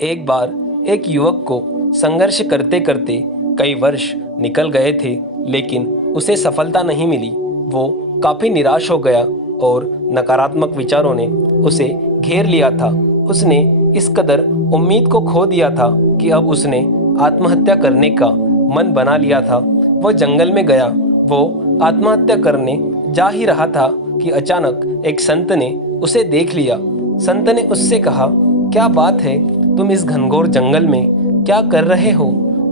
एक बार एक युवक को संघर्ष करते करते कई वर्ष निकल गए थे, लेकिन उसे सफलता नहीं मिली। वो काफी निराश हो गया और नकारात्मक विचारों ने उसे घेर लिया था। उसने इस कदर उम्मीद को खो दिया था कि अब उसने आत्महत्या करने का मन बना लिया था। वो जंगल में गया। वो आत्महत्या करने जा ही रहा था कि अचानक एक संत ने उसे देख लिया। संत ने उससे कहा, क्या बात है, तुम इस घनघोर जंगल में क्या कर रहे हो?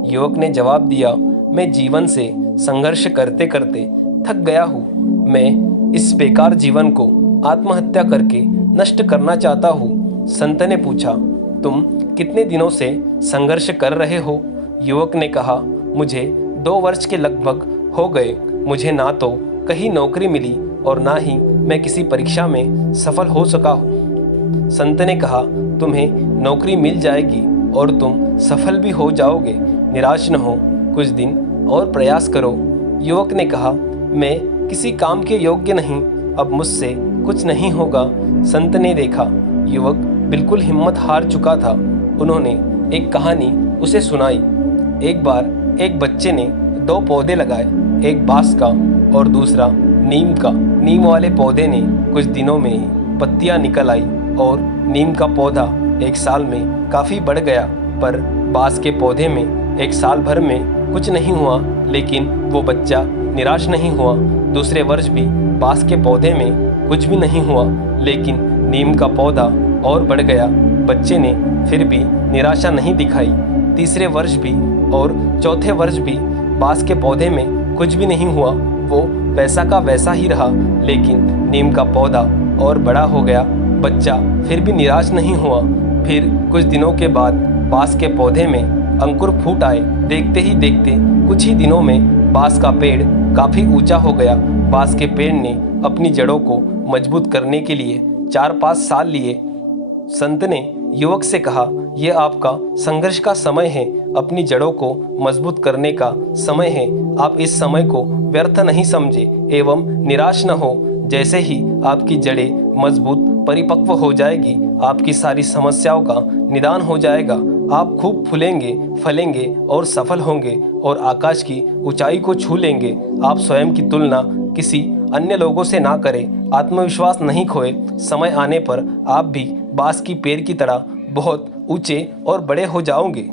युवक ने जवाब दिया, मैं जीवन से संघर्ष करते करते थक गया हूँ। मैं इस बेकार जीवन को आत्महत्या करके नष्ट करना चाहता हूँ। संत ने पूछा, तुम कितने दिनों से संघर्ष कर रहे हो? युवक ने कहा, मुझे 2 वर्ष के लगभग हो गए। मुझे ना तो कहीं नौकरी मिली और ना ही मैं किसी परीक्षा में सफल हो सका हूँ। संत ने कहा, तुम्हें नौकरी मिल जाएगी और तुम सफल भी हो जाओगे। निराश न हो, कुछ दिन और प्रयास करो। युवक ने कहा, मैं किसी काम के योग्य नहीं, अब मुझसे कुछ नहीं होगा। संत ने देखा युवक बिल्कुल हिम्मत हार चुका था। उन्होंने एक कहानी उसे सुनाई। एक बार एक बच्चे ने 2 पौधे लगाए, एक बांस का और दूसरा नीम का। नीम वाले पौधे ने कुछ दिनों में ही पत्तियां निकल आई और नीम का पौधा 1 साल में काफी बढ़ गया, पर बांस के पौधे में 1 साल भर में कुछ नहीं हुआ। लेकिन वो बच्चा निराश नहीं हुआ। दूसरे वर्ष भी बांस के पौधे में कुछ भी नहीं हुआ, लेकिन नीम का पौधा और बढ़ गया। बच्चे ने फिर भी निराशा नहीं दिखाई। तीसरे वर्ष भी और चौथे वर्ष भी बांस के पौधे में कुछ भी नहीं हुआ। वो वैसा का वैसा ही रहा, लेकिन नीम का पौधा और बड़ा हो गया। बच्चा फिर भी निराश नहीं हुआ। फिर कुछ दिनों के बाद बांस के पौधे में अंकुर फूट आए। देखते ही देखते कुछ ही दिनों में बांस का पेड़ काफी ऊंचा हो गया। बांस के पेड़ ने अपनी जड़ों को मजबूत करने के लिए 4-5 साल लिए। संत ने युवक से कहा, यह आपका संघर्ष का समय है, अपनी जड़ों को मजबूत करने का समय है। आप इस समय को व्यर्थ नहीं समझे एवं निराश न हो। जैसे ही आपकी जड़ें मजबूत परिपक्व हो जाएगी, आपकी सारी समस्याओं का निदान हो जाएगा। आप खूब फूलेंगे, फलेंगे और सफल होंगे और आकाश की ऊंचाई को छू लेंगे। आप स्वयं की तुलना किसी अन्य लोगों से ना करें। आत्मविश्वास नहीं खोए। समय आने पर आप भी बांस की पेड़ की तरह बहुत ऊंचे और बड़े हो जाओगे।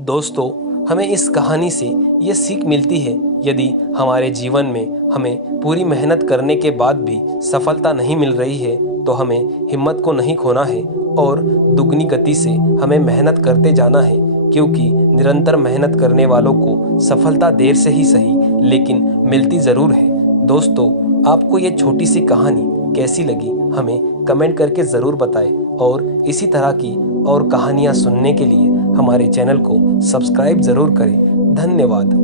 दोस्तों, हमें इस कहानी से ये सीख मिलती है, यदि हमारे जीवन में हमें पूरी मेहनत करने के बाद भी सफलता नहीं मिल रही है, तो हमें हिम्मत को नहीं खोना है और दुगनी गति से हमें मेहनत करते जाना है, क्योंकि निरंतर मेहनत करने वालों को सफलता देर से ही सही लेकिन मिलती ज़रूर है। दोस्तों, आपको ये छोटी सी कहानी कैसी लगी, हमें कमेंट करके ज़रूर बताएं और इसी तरह की और कहानियाँ सुनने के लिए हमारे चैनल को सब्सक्राइब ज़रूर करें। धन्यवाद।